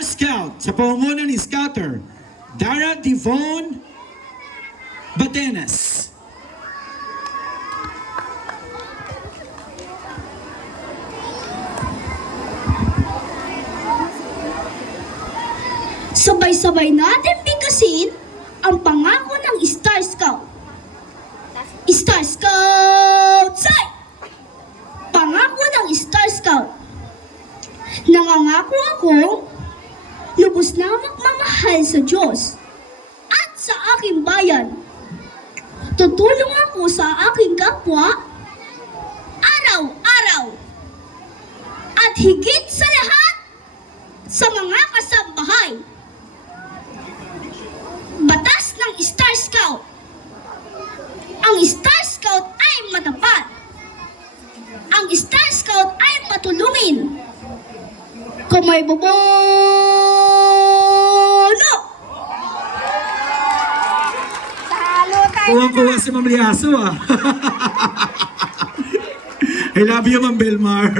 Scout sa pangunguna ni Scouter Dara Devon Batenas. Sabay-sabay natin bigkasin ang pangako ng Star Scout. Star Scout! Say! Pangako ng Star Scout. Nangangako akong lubos na magmamahal sa Diyos at sa aking bayan. Tutulong ako sa aking kapwa araw-araw. At higit sa lahat, sa mga kasambahay. Batas ng Star Scout. Ang Star Scout ay matapat. Ang Star Scout ay matulungin. Kung may bobono! Kuwang-kuwa si Ma'am Liaso ah. I love you, Ma'am Belmar.